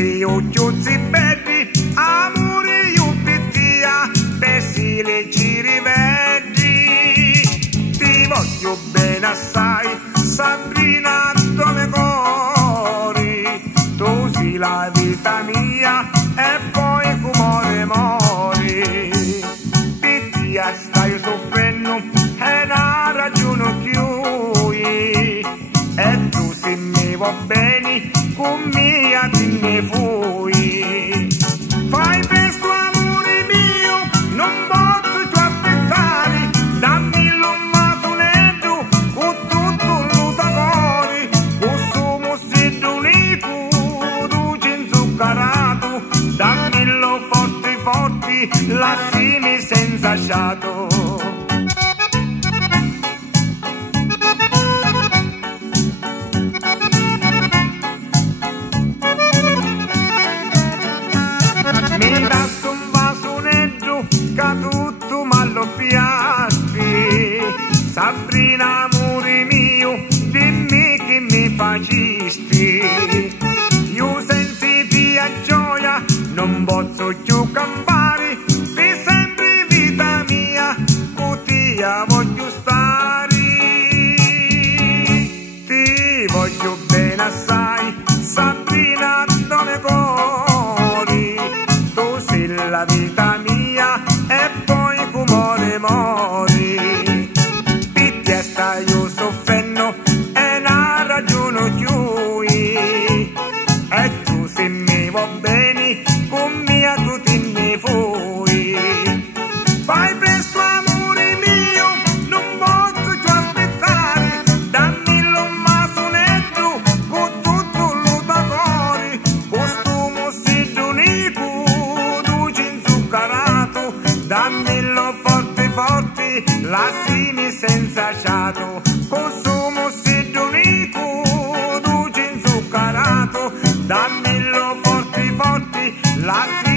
tutti occhiuzzi belli, amore io pittia, bessi le ci rivedi. Ti voglio bene assai, Sabrina, dove cori, tu sei la vita mia e poi come mori. Pittia stai soffrendo e una ragione più, e tu se mi va bene con mia ti ne fui. Fai presto amore mio, non posso più aspettare, dammi un masoletto con tutto l'utacori, questo mossetto unico, dolce inzuccarato, dammelo forte forte, lassimi senza sciato. Mi dasti un vasonetto che tutto m'allo piasti, Sabrina amore mio, dimmi che mi facisti. Io senza tia gioia non posso più campare, per sempre vita mia, con tia voglio stare. Ti voglio bene assai, Sabrina, dove cori, la vita mia e poi come mori. Pittia stai io soffrendo e una ragione più, e tu se mi va bene con mia tu ti ne fui. Fai presto amore mio, non posso più aspettare, dammi un masonetto con tutto l'utacori, costumo seddo unico, dammelo forte forte, lassimi senza sciato, consumo seddo unico, dolce inzuccarato, dammelo forte forte, lassimi